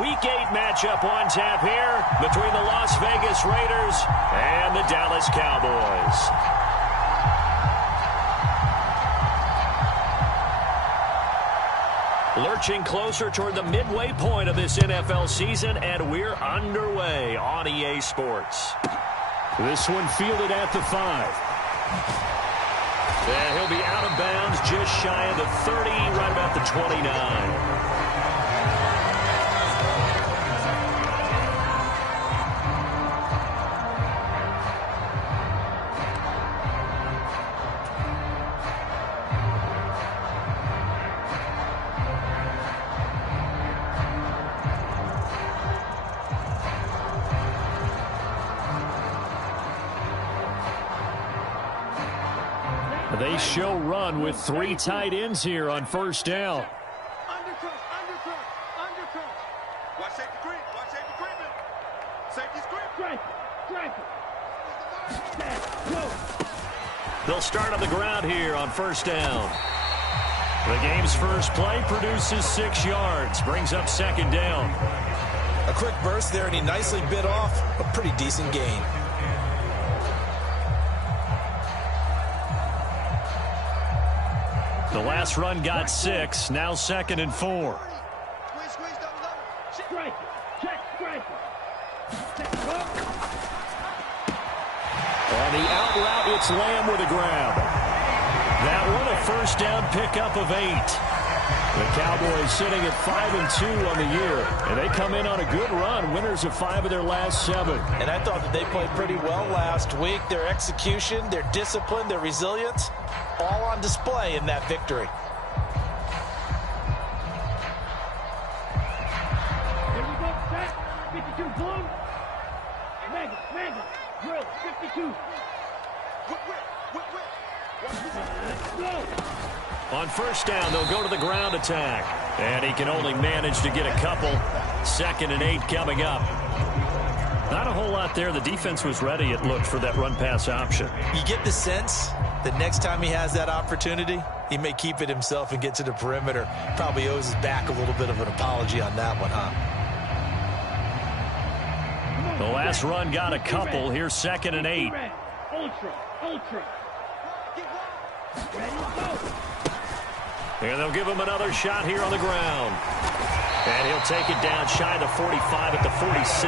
Week 8 matchup on tap here between the Las Vegas Raiders and the Dallas Cowboys. Lurching closer toward the midway point of this NFL season, and we're underway on EA Sports. This one fielded at the 5. And he'll be out of bounds just shy of the 30, right about the 29. They show run with 3 tight ends here on first down. Undercut. Watch safety creep. Safety creep. They'll start on the ground here on first down. The game's first play produces 6 yards, brings up second down. A quick burst there, and he nicely bit off a pretty decent gain. The last run got 6, now second and 4. On the out route, it's Lamb with a grab. That one a first down pickup of 8. The Cowboys sitting at 5-2 on the year, and they come in on a good run, winners of 5 of their last 7. And I thought that they played pretty well last week. Their execution, their discipline, their resilience, all on display in that victory. Here we go, set. 52 blown. Mega, drill, 52. Let's go. On first down, they'll go to the ground attack. And he can only manage to get a couple. Second and 8 coming up. Not a whole lot there. The defense was ready, it looked, for that run-pass option. You get the sense that next time he has that opportunity, he may keep it himself and get to the perimeter. Probably owes his back a little bit of an apology on that one, huh? The last run got a couple. Here's second and 8. Ultra. And they'll give him another shot here on the ground. And he'll take it down shy of the 45 at the 46.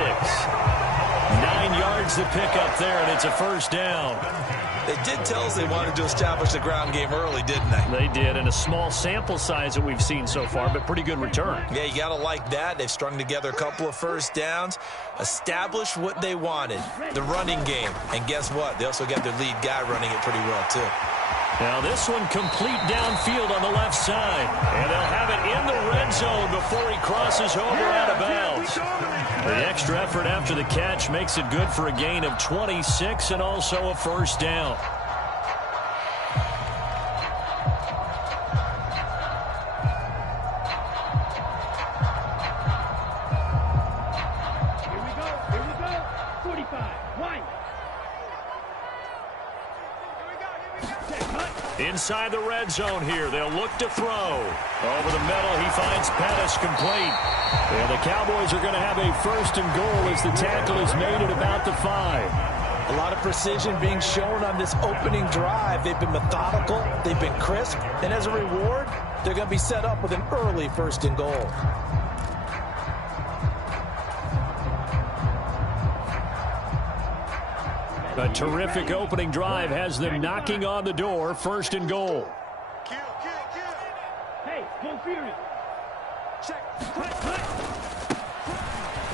9 yards to pick up there, and it's a first down. They did tell us they wanted to establish the ground game early, didn't they? They did, and a small sample size that we've seen so far, but pretty good return. Yeah, you got to like that. They've strung together a couple of first downs, established what they wanted, the running game. And guess what? They also got their lead guy running it pretty well, too. Now this one complete downfield on the left side. And they'll have it in the red zone before he crosses over out of bounds. The extra effort after the catch makes it good for a gain of 26 and also a first down. Here we go. 45. White. Inside the red zone here, they'll look to throw. Over the middle, he finds Pettis complete. And the Cowboys are going to have a first and goal as the tackle is made at about the 5. A lot of precision being shown on this opening drive. They've been methodical, they've been crisp, and as a reward, they're going to be set up with an early first and goal. A terrific opening drive has them knocking on the door, first and goal. Kill. Hey, go Fury. Check.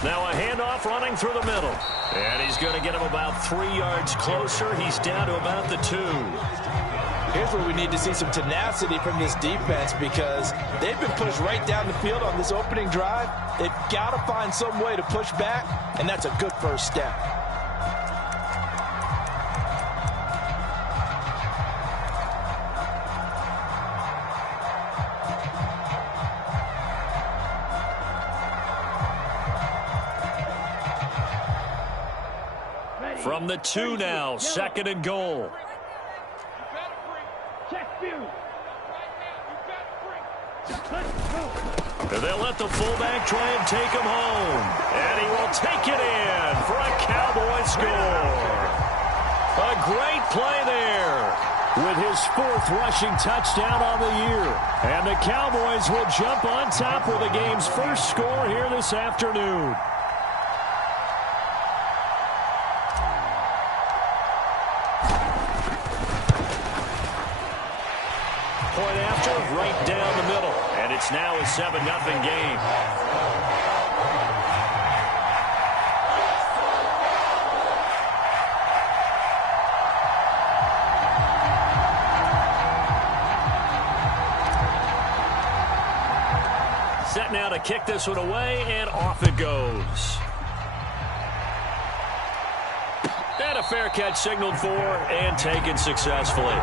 Now a handoff running through the middle. And he's going to get him about 3 yards closer. He's down to about the 2. Here's where we need to see some tenacity from this defense because they've been pushed right down the field on this opening drive. They've got to find some way to push back, and that's a good first step. From the 2 now, second and goal. And then They'll let the fullback try and take him home. And he will take it in for a Cowboy score. A great play there with his 4th rushing touchdown on the year. And the Cowboys will jump on top with the game's first score here this afternoon. Point after, right down the middle. And it's now a 7-0 game. Set now to kick this one away, and off it goes. And a fair catch signaled for and taken successfully.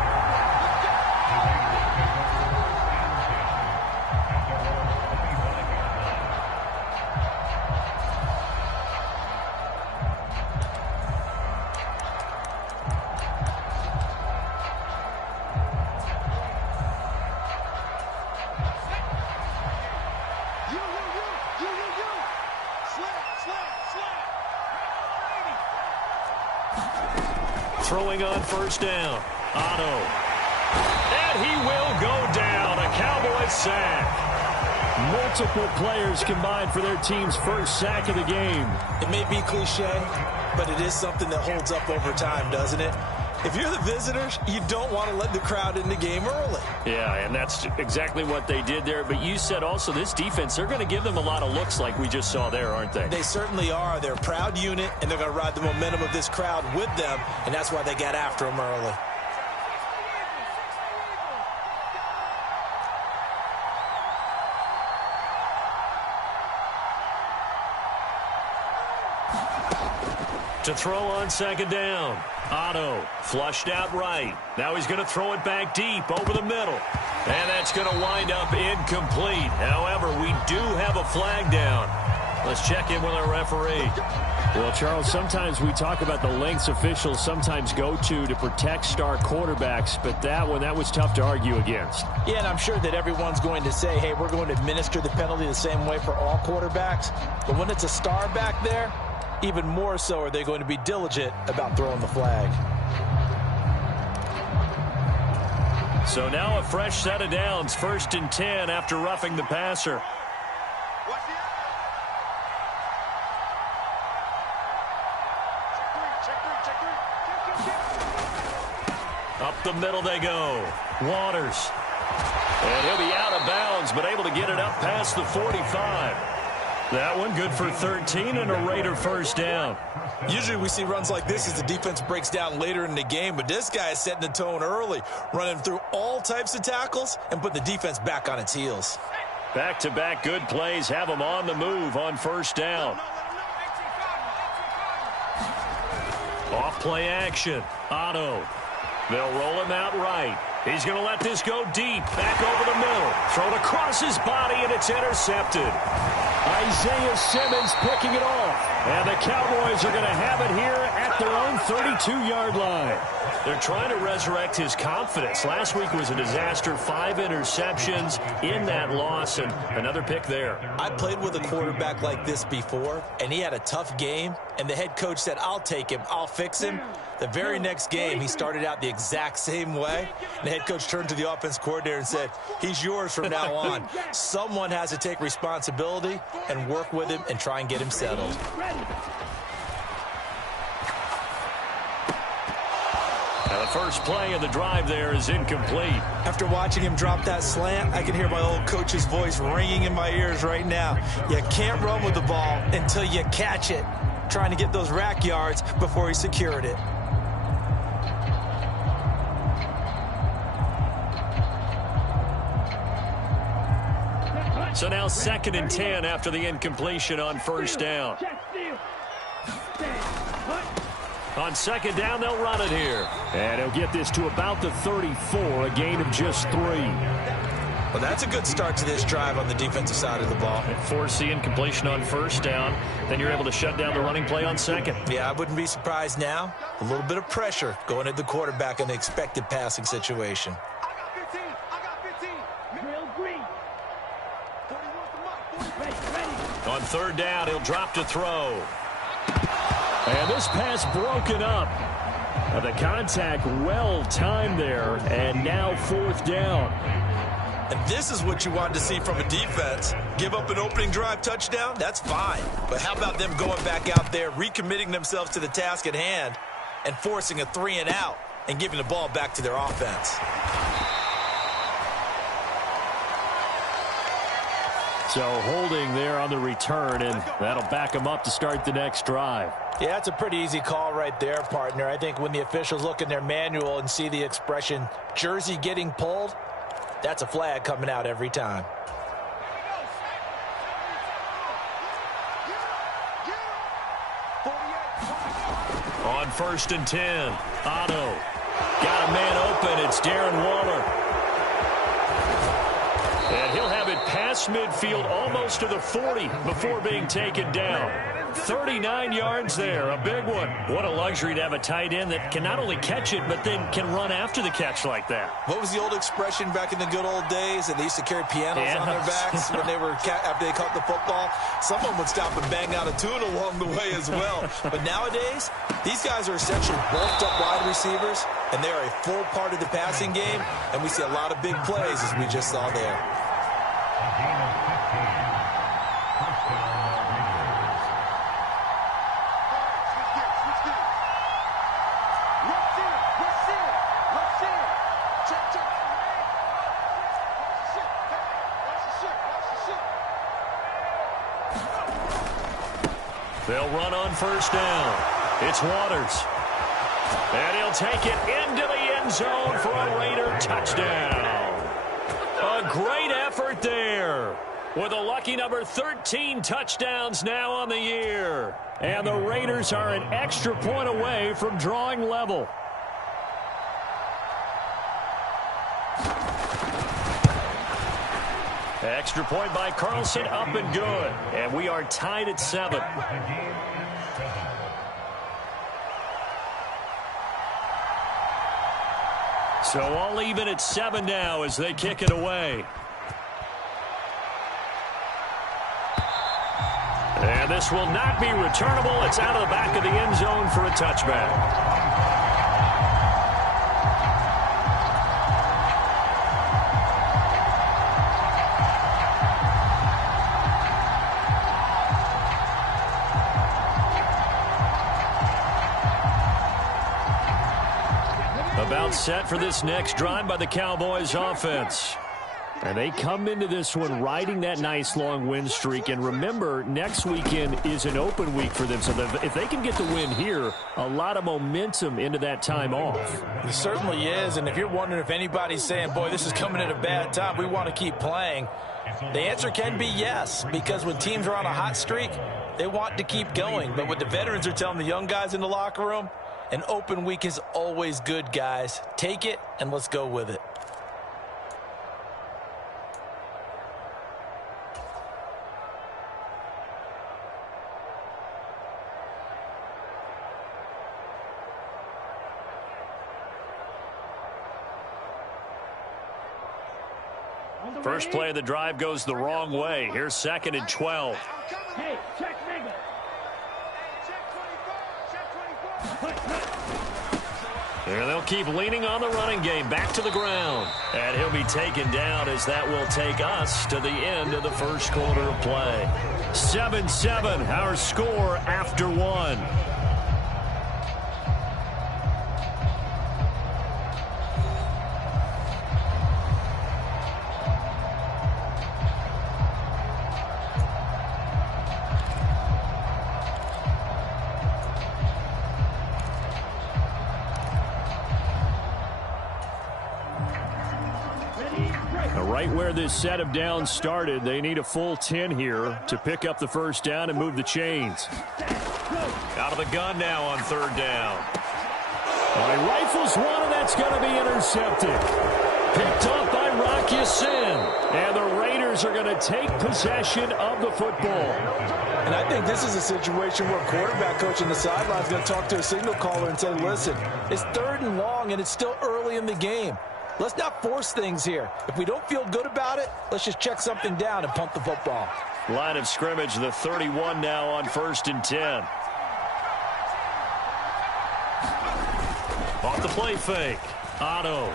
Throwing on first down. Otto. And he will go down. A Cowboys sack. Multiple players combined for their team's first sack of the game. It may be cliche, but it is something that holds up over time, doesn't it? If you're the visitors, you don't want to let the crowd in the game early. Yeah, and that's exactly what they did there. But you said also this defense, they're going to give them a lot of looks like we just saw there, aren't they? They certainly are. They're a proud unit, and they're going to ride the momentum of this crowd with them, and that's why they got after them early. To throw on second down. Otto flushed out right. Now he's going to throw it back deep over the middle. And that's going to wind up incomplete. However, we do have a flag down. Let's check in with our referee. Well, Charles, sometimes we talk about the lengths officials sometimes go to protect star quarterbacks, but that was tough to argue against. Yeah, and I'm sure that everyone's going to say, hey, we're going to administer the penalty the same way for all quarterbacks. But when it's a star back there, even more so are they going to be diligent about throwing the flag. So now a fresh set of downs, 1st and 10 after roughing the passer. Up the middle they go. Waters. And he'll be out of bounds, but able to get it up past the 45. That one good for 13 and a Raider first down. Usually we see runs like this as the defense breaks down later in the game, but this guy is setting the tone early, running through all types of tackles and put the defense back on its heels. Back-to-back good plays have them on the move on first down. Off play action. Otto. They'll roll him out right. He's going to let this go deep. Back over the middle. Thrown across his body, and it's intercepted. Isaiah Simmons picking it off. And the Cowboys are going to have it here at their own 32-yard line. They're trying to resurrect his confidence. Last week was a disaster. 5 interceptions in that loss, and another pick there. I played with a quarterback like this before, and he had a tough game, and the head coach said, I'll take him, I'll fix him. The very next game, he started out the exact same way. And the head coach turned to the offense coordinator and said, he's yours from now on. Someone has to take responsibility and work with him and try and get him settled. Now the first play of the drive there is incomplete. After watching him drop that slant, I can hear my old coach's voice ringing in my ears right now. You can't run with the ball until you catch it. Trying to get those rack yards before he secured it. So now 2nd and 10 after the incompletion on first down. On second down, they'll run it here. And he'll get this to about the 34, a gain of just 3. Well, that's a good start to this drive on the defensive side of the ball. Force the incompletion on first down. Then you're able to shut down the running play on second. Yeah, I wouldn't be surprised now. A little bit of pressure going at the quarterback in the expected passing situation. third down, he'll drop to throw. And this pass broken up. The contact well timed there, and now fourth down. And this is what you want to see from a defense. Give up an opening drive touchdown, that's fine. But how about them going back out there, recommitting themselves to the task at hand, and forcing a 3-and-out and giving the ball back to their offense. So holding there on the return, and that'll back them up to start the next drive. Yeah, it's a pretty easy call right there, partner. I think when the officials look in their manual and see the expression jersey getting pulled, that's a flag coming out every time. On 1st and 10, Otto. Got a man open. It's Darren Waller. And he'll have it past midfield almost to the 40 before being taken down. 39 yards there, a big one. What a luxury to have a tight end that can not only catch it, but then can run after the catch like that. What was the old expression back in the good old days? And they used to carry pianos on their backs when they were after they caught the football. Someone would stop and bang out a tune along the way as well. But nowadays, these guys are essentially bulked up wide receivers, and they are a full part of the passing game. And we see a lot of big plays, as we just saw there. They'll run on 1st down. It's Waters. And he'll take it into the end zone for a Raider touchdown. A great effort there. With a lucky number 13 touchdowns now on the year. And the Raiders are an extra point away from drawing level. Extra point by Carlson, up and good. And we are tied at 7. So all even at 7 now as they kick it away. And this will not be returnable. It's out of the back of the end zone for a touchback. About set for this next drive by the Cowboys offense. And they come into this one riding that nice long win streak. And remember, next weekend is an open week for them. So if they can get the win here, a lot of momentum into that time off. It certainly is. And if you're wondering if anybody's saying, boy, this is coming at a bad time, we want to keep playing, the answer can be yes. Because when teams are on a hot streak, they want to keep going. But what the veterans are telling the young guys in the locker room, an open week is always good, guys. Take it, and let's go with it. First play of the drive goes the wrong way. Here's 2nd and 12. Hey, check Mega. Here they'll keep leaning on the running game. Back to the ground. And he'll be taken down as that will take us to the end of the first quarter of play. 7-7, our score after 1. Right where this set of downs started, they need a full 10 here to pick up the first down and move the chains. Out of the gun now on 3rd down. Well, he rifles one, and that's going to be intercepted. Picked off by Rock Ya-Sin. And the Raiders are going to take possession of the football. And I think this is a situation where a quarterback coach on the sideline is going to talk to a signal caller and say, listen, it's 3rd and long, and it's still early in the game. Let's not force things here. If we don't feel good about it, let's just check something down and punt the football. Line of scrimmage, the 31 now on 1st and 10. Off the play fake. Otto.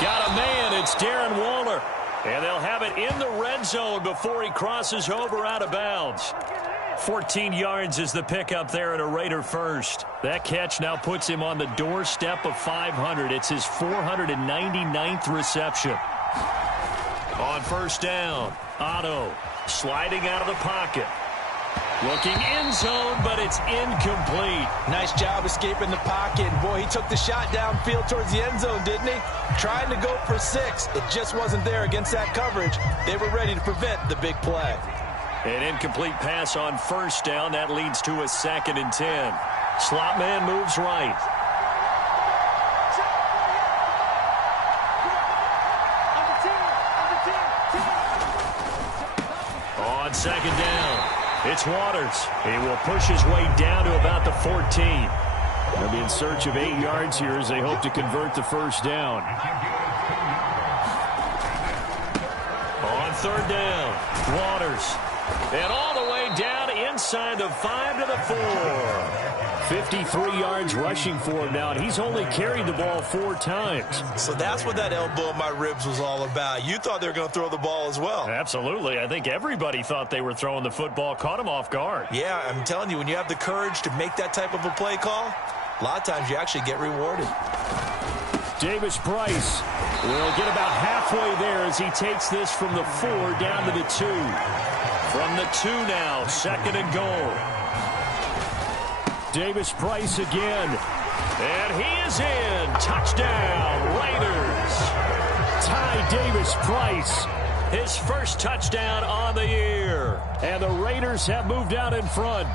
Got a man. It's Darren Waller. And they'll have it in the red zone before he crosses over out of bounds. 14 yards is the pickup there at a Raider first. That catch now puts him on the doorstep of 500. It's his 499th reception. On 1st down, Otto sliding out of the pocket. Looking end zone, but it's incomplete. Nice job escaping the pocket. Boy, he took the shot downfield towards the end zone, didn't he? Trying to go for 6. It just wasn't there against that coverage. They were ready to prevent the big play. An incomplete pass on 1st down. That leads to a 2nd and 10. Slot man moves right. On 2nd down, it's Waters. He will push his way down to about the 14. They'll be in search of 8 yards here as they hope to convert the 1st down. On 3rd down, Waters. And all the way down inside the 5 to the 4. 53 yards rushing for him now, and he's only carried the ball 4 times. So that's what that elbow in my ribs was all about. You thought they were going to throw the ball as well. Absolutely. I think everybody thought they were throwing the football, caught him off guard. Yeah, I'm telling you, when you have the courage to make that type of a play call, a lot of times you actually get rewarded. Davis Price will get about halfway there as he takes this from the 4 down to the 2. From the 2 now, 2nd and goal. Davis Price again. And he is in. Touchdown, Raiders. Ty Davis Price, his first touchdown on the year. And the Raiders have moved out in front.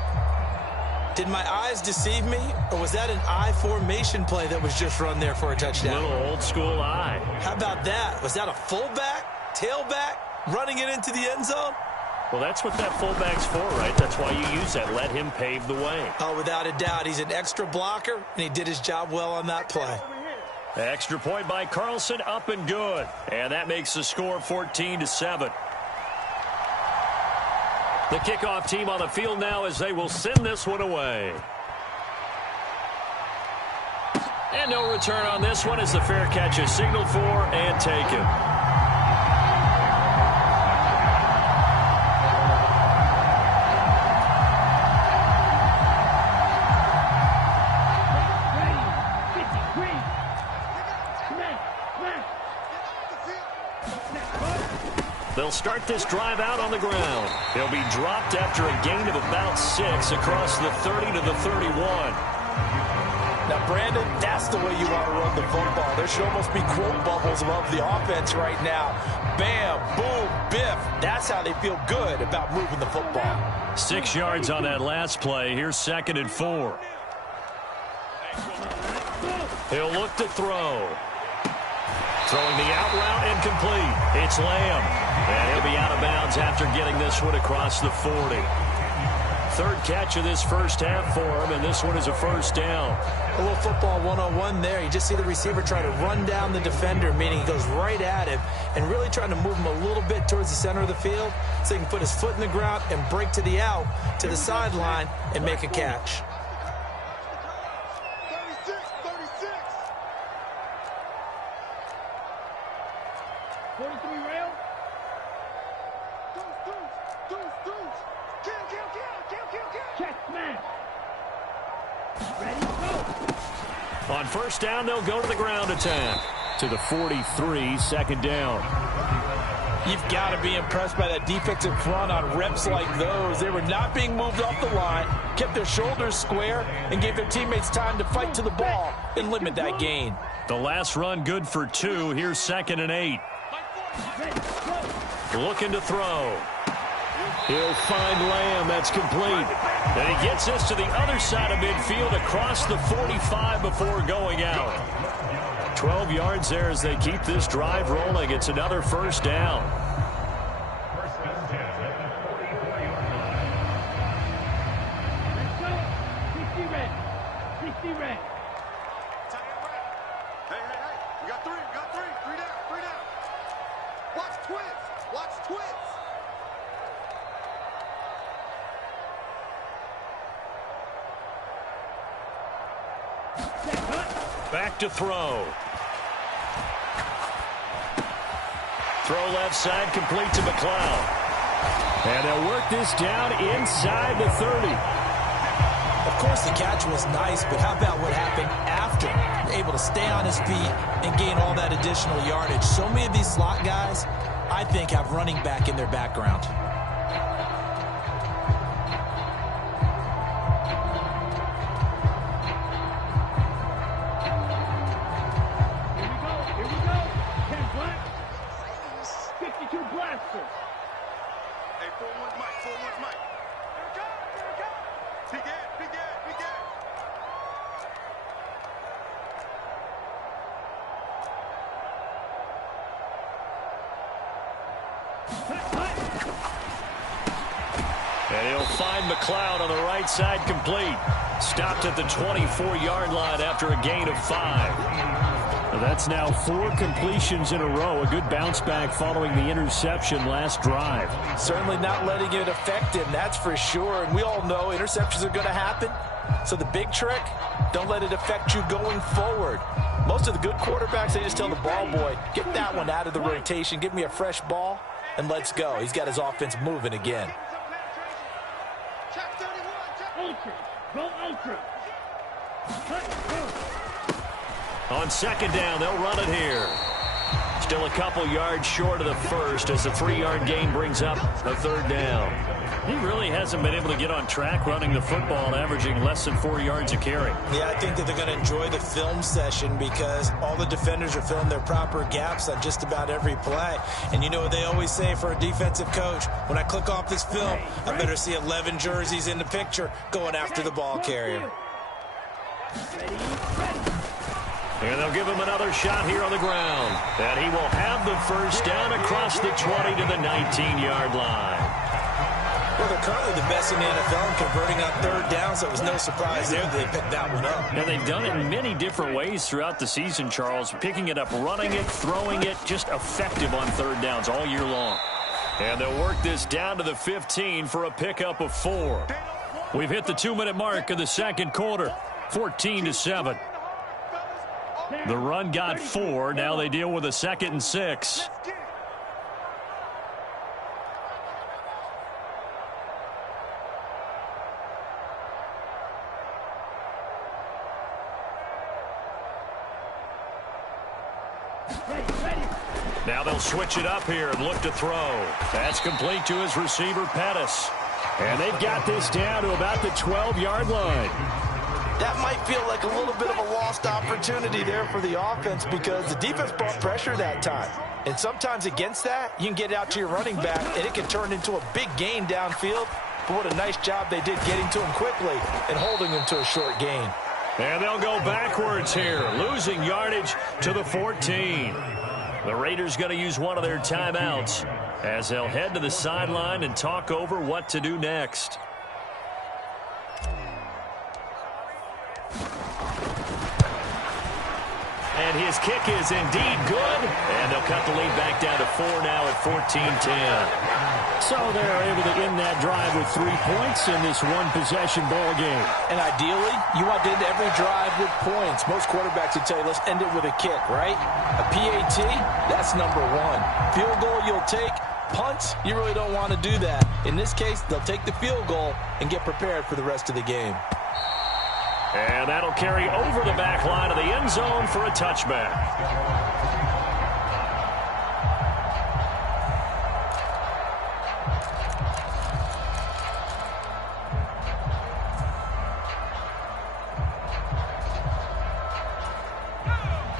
Did my eyes deceive me, or was that an I formation play that was just run there for a touchdown? Little old school eye. How about that? Was that a fullback, tailback, running it into the end zone? Well, that's what that fullback's for, right? That's why you use that. Let him pave the way. Oh, without a doubt. He's an extra blocker, and he did his job well on that play. Extra point by Carlson, up and good. And that makes the score 14-7. The kickoff team on the field now as they will send this one away. And no return on this one as the fair catch is signaled for and taken. They'll start this drive out on the ground. He'll be dropped after a gain of about 6 across the 30 to the 31. Now, Brandon, that's the way you want to run the football. There should almost be quote bubbles above the offense right now. Bam, boom, biff. That's how they feel good about moving the football. 6 yards on that last play. Here's 2nd and 4. He'll look to throw. Throwing the out route incomplete. It's Lamb. And he'll be out of bounds after getting this one across the 40. Third catch of this first half for him, and this one is a 1st down. A little football 101 there. You just see the receiver try to run down the defender, meaning he goes right at him, and really trying to move him a little bit towards the center of the field so he can put his foot in the ground and break to the out, to the sideline, and make a catch. 43 rail. Check, smash. Ready, go. On 1st down, they'll go to the ground attack. To the 43, 2nd down. You've got to be impressed by that defensive front on reps like those. They were not being moved off the line, kept their shoulders square, and gave their teammates time to fight to the ball and limit that gain. The last run good for 2. Here's 2nd and 8. Looking to throw. He'll find Lamb. That's complete. And he gets this to the other side of midfield across the 45 before going out. 12 yards there as they keep this drive rolling. It's another 1st down. Let's go. 60 red. 60 red. Hey. We got 3. 3 down. Watch twins. Back to throw. Throw left side, complete to McLeod. And they'll work this down inside the 30. Of course, the catch was nice, but how about what happened after? Able to stay on his feet and gain all that additional yardage. So many of these slot guys, I think, have running back in their background. Here we go. 10 black. 52 blasters. Hey, 4-1 Mike, 4-1 Mike. Here we go, here we go. Begin. And he'll find McLeod on the right side, complete. Stopped at the 24-yard line after a gain of 5. That's now 4 completions in a row. A good bounce back following the interception last drive. Certainly not letting it affect him, that's for sure. And we all know interceptions are going to happen. So the big trick, don't let it affect you going forward. Most of the good quarterbacks, they just tell the ball boy, get that one out of the rotation, give me a fresh ball, and let's go. He's got his offense moving again. Ultra. Go ultra. On second down, they'll run it here. Still a couple yards short of the first as the 3-yard gain brings up a 3rd down. He really hasn't been able to get on track running the football, averaging less than 4 yards a carry. Yeah, I think that they're going to enjoy the film session because all the defenders are filling their proper gaps on just about every play. And you know what they always say for a defensive coach? When I click off this film, I better see 11 jerseys in the picture going after the ball carrier. And they'll give him another shot here on the ground. And he will have the first down across the 20 to the 19-yard line. Well, they're currently the best in the NFL in converting on 3rd down, so it was no surprise there that they picked that one up. And they've done it in many different ways throughout the season, Charles. Picking it up, running it, throwing it, just effective on 3rd downs all year long. And they'll work this down to the 15 for a pickup of 4. We've hit the 2-minute mark of the second quarter, 14-7. The run got 4. Now they deal with a 2nd and 6. Now they'll switch it up here and look to throw. That's complete to his receiver, Pettis. And they've got this down to about the 12-yard line. That might feel like a little bit of a lost opportunity there for the offense because the defense brought pressure that time. And sometimes against that, you can get out to your running back, and it can turn into a big gain downfield. But what a nice job they did getting to him quickly and holding him to a short gain. And they'll go backwards here, losing yardage to the 14. The Raiders going to use one of their timeouts as they'll head to the sideline and talk over what to do next. And his kick is indeed good. And they'll cut the lead back down to 4 now at 14-10. So they're able to end that drive with 3 points in this one-possession ball game. And ideally, you want to end every drive with points. Most quarterbacks would tell you, let's end it with a kick, right? A PAT, that's number 1. Field goal you'll take. Punts, you really don't want to do that. In this case, they'll take the field goal and get prepared for the rest of the game. And that'll carry over the back line of the end zone for a touchback.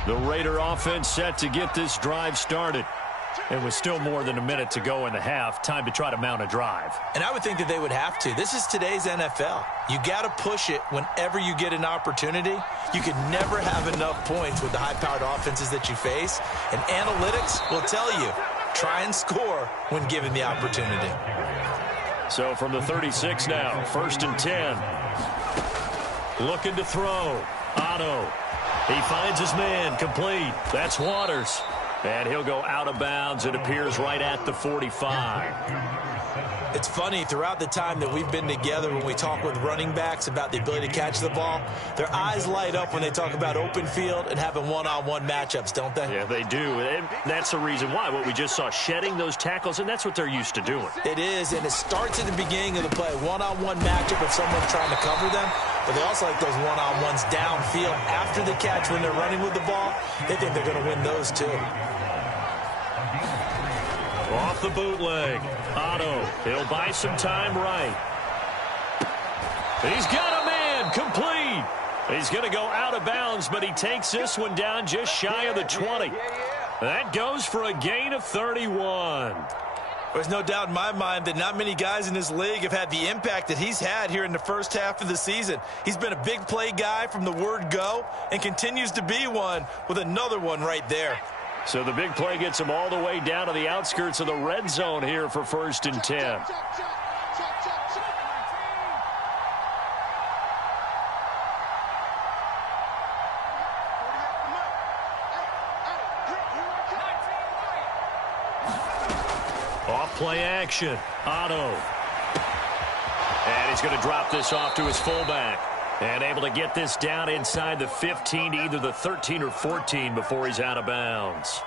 The Raider offense set to get this drive started. It was still more than a minute to go in the half. Time to try to mount a drive. And I would think that they would have to. This is today's NFL. You got to push it whenever you get an opportunity. You can never have enough points with the high-powered offenses that you face. And analytics will tell you, try and score when given the opportunity. So from the 36 now, 1st and 10. Looking to throw. Otto. He finds his man, complete. That's Waters. And he'll go out of bounds, it appears, right at the 45. It's funny, throughout the time that we've been together, when we talk with running backs about the ability to catch the ball, their eyes light up when they talk about open field and having one-on-one matchups, don't they? Yeah, they do. And that's the reason why. What we just saw, shedding those tackles, and that's what they're used to doing. It is, and it starts at the beginning of the play. One-on-one matchup if someone's trying to cover them, but they also like those one-on-ones downfield after the catch when they're running with the ball. They think they're going to win those too. Off the bootleg. Otto, he'll buy some time right. He's got a man, complete. He's going to go out of bounds, but he takes this one down just shy of the 20. That goes for a gain of 31. There's no doubt in my mind that not many guys in this league have had the impact that he's had here in the first half of the season. He's been a big play guy from the word go and continues to be one with another one right there. So the big play gets him all the way down to the outskirts of the red zone here for 1st and 10. Off play action. Otto. And he's going to drop this off to his fullback. And able to get this down inside the 15 to either the 13 or 14 before he's out of bounds.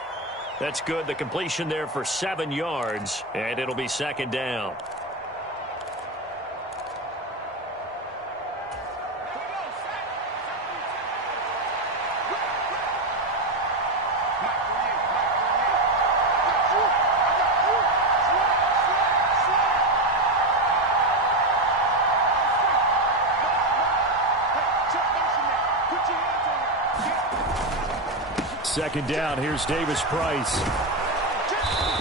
That's good. The completion there for 7 yards, and it'll be 2nd down. Second down, here's Davis Price.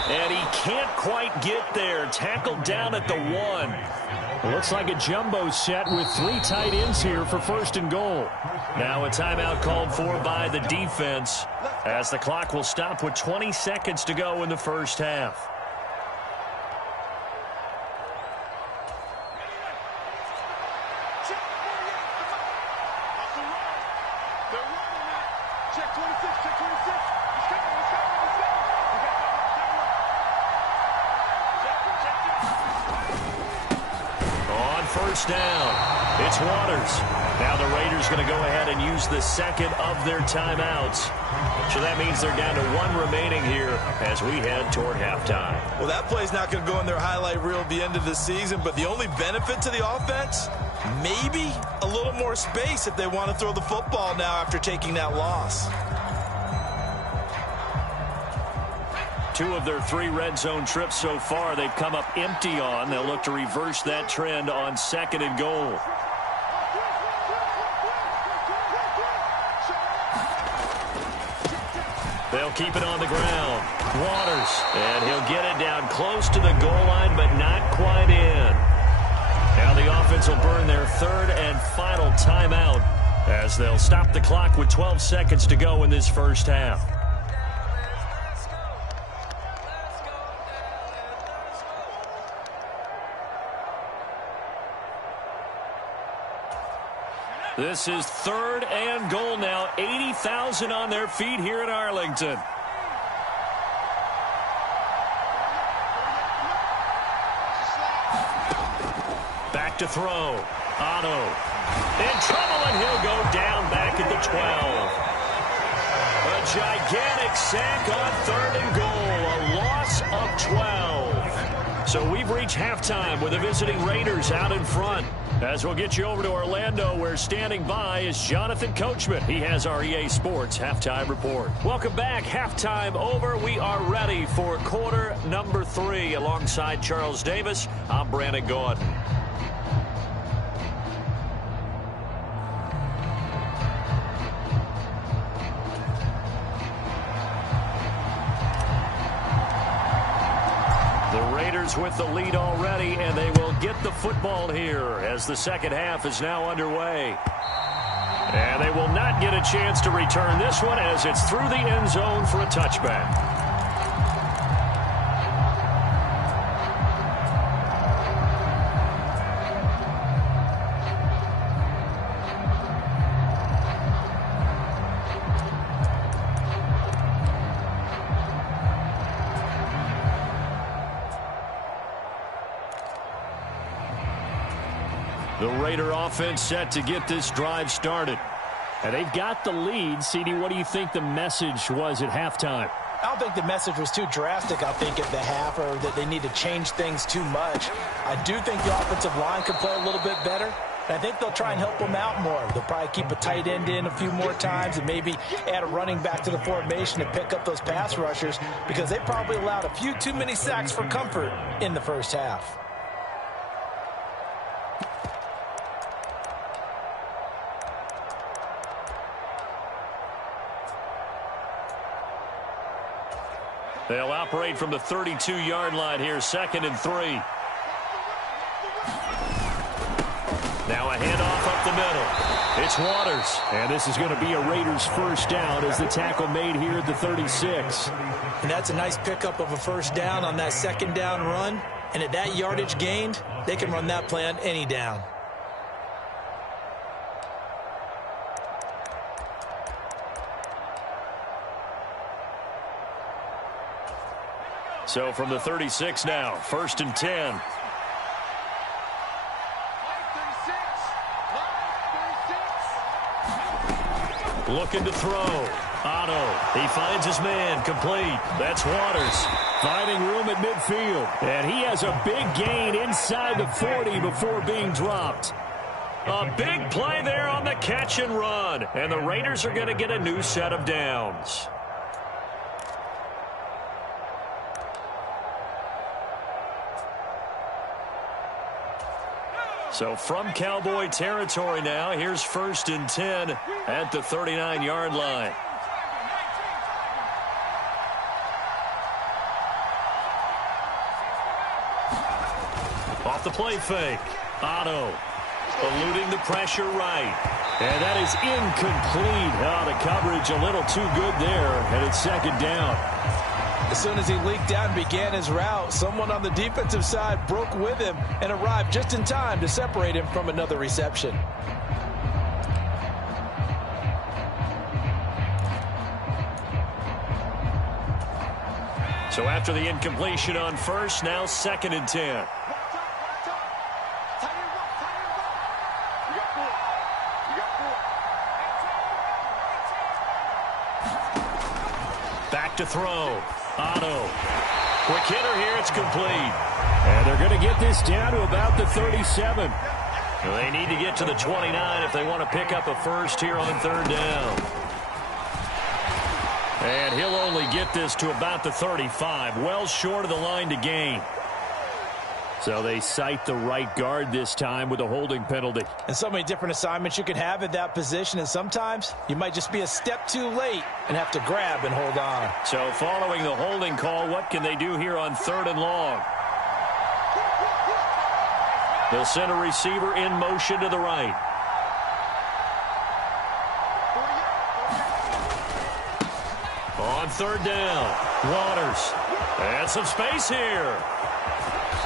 And he can't quite get there. Tackled down at the 1. Looks like a jumbo set with 3 tight ends here for 1st and goal. Now a timeout called for by the defense as the clock will stop with 20 seconds to go in the first half. Down. It's Waters. Now the Raiders going to go ahead and use the second of their timeouts. So that means they're down to 1 remaining here as we head toward halftime. Well, that play's not going to go in their highlight reel at the end of the season, but the only benefit to the offense, maybe a little more space if they want to throw the football now after taking that loss. 2 of their 3 red zone trips so far they've come up empty on. They'll look to reverse that trend on 2nd and goal. They'll keep it on the ground. Waters, and he'll get it down close to the goal line, but not quite in. Now the offense will burn their 3rd and final timeout as they'll stop the clock with 12 seconds to go in this first half. This is 3rd and goal now. 80,000 on their feet here in Arlington. Back to throw. Otto in trouble, and he'll go down back at the 12. A gigantic sack on 3rd and goal. A loss of 12. So we've reached halftime with the visiting Raiders out in front. As we'll get you over to Orlando, where standing by is Jonathan Coachman. He has our EA Sports Halftime Report. Welcome back. Halftime over. We are ready for quarter number 3. Alongside Charles Davis, I'm Brandon Gordon. With the lead already, and they will get the football here as the second half is now underway. And they will not get a chance to return this one as it's through the end zone for a touchback. The Raider offense set to get this drive started. And they've got the lead. CD, what do you think the message was at halftime? I don't think the message was too drastic, I think, at the half, or that they need to change things too much. I do think the offensive line can play a little bit better. And I think they'll try and help them out more. They'll probably keep a tight end in a few more times and maybe add a running back to the formation to pick up those pass rushers, because they probably allowed a few too many sacks for comfort in the first half. They'll operate from the 32-yard line here, 2nd and 3. Now a handoff up the middle. It's Waters. And this is going to be a Raiders first down as the tackle made here at the 36. And that's a nice pickup of a first down on that second down run. And at that yardage gained, they can run that play on any down. So from the 36 now, 1st and 10. Looking to throw. Otto. He finds his man. Complete. That's Waters. Finding room at midfield. And he has a big gain inside the 40 before being dropped. A big play there on the catch and run. And the Raiders are going to get a new set of downs. So from Cowboy territory now, here's 1st and 10 at the 39-yard line. Off the play fake. Otto eluding the pressure right. And that is incomplete. Oh, the coverage a little too good there, and it's 2nd down. As soon as he leaked out and began his route, someone on the defensive side broke with him and arrived just in time to separate him from another reception. So after the incompletion on first, now 2nd and 10. Back to throw. Otto. Quick hitter here. It's complete. And they're going to get this down to about the 37. They need to get to the 29 if they want to pick up a first here on 3rd down. And he'll only get this to about the 35. Well short of the line to gain. So they cite the right guard this time with a holding penalty. And so many different assignments you can have at that position, and sometimes you might just be a step too late and have to grab and hold on. So following the holding call, what can they do here on 3rd and long? They'll send a receiver in motion to the right. On 3rd down, Waters. And some space here.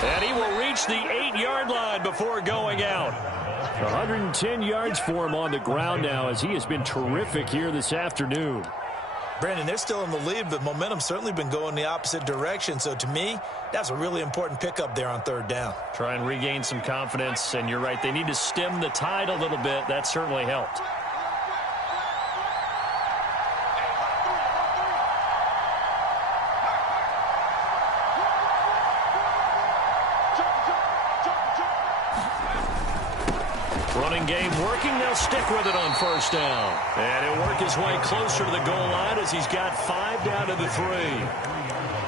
And he will reach the 8-yard line before going out. 110 yards for him on the ground now, as he has been terrific here this afternoon. Brandon, they're still in the lead, but momentum's certainly been going the opposite direction. So to me, that's a really important pickup there on 3rd down. Try and regain some confidence, and you're right, they need to stem the tide a little bit. That certainly helped. Running game working. They'll stick with it on 1st down. And he'll work his way closer to the goal line as he's got 5 down to the 3.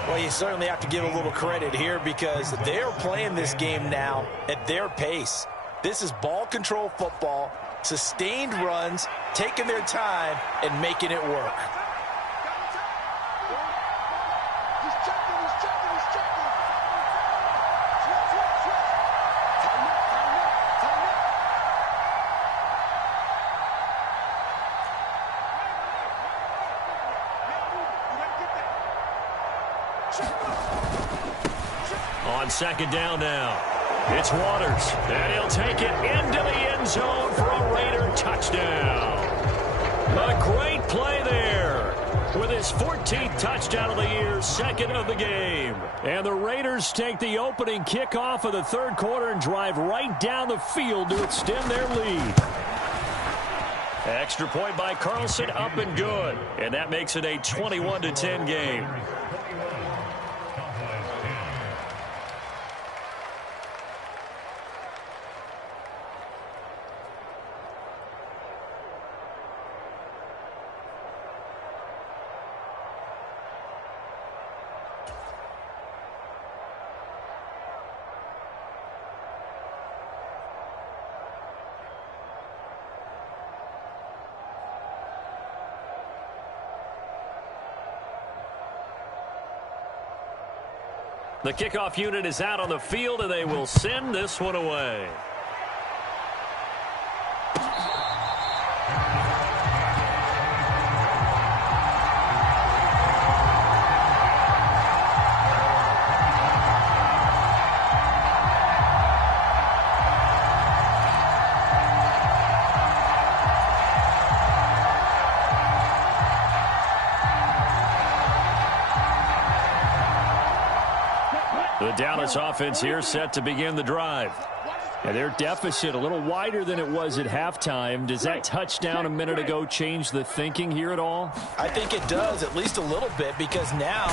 Well, you certainly have to give a little credit here because they're playing this game now at their pace. This is ball control football, sustained runs, taking their time, and making it work. On 2nd down now, it's Waters, and he'll take it into the end zone for a Raider touchdown. A great play there. with his 14th touchdown of the year, second of the game. And the Raiders take the opening kickoff of the third quarter and drive right down the field to extend their lead. Extra point by Carlson, up and good. And that makes it a 21-10 game. The kickoff unit is out on the field, and they will send this one away. The Dallas offense here set to begin the drive. And their deficit a little wider than it was at halftime. Does that touchdown a minute ago change the thinking here at all? I think it does, at least a little bit, because now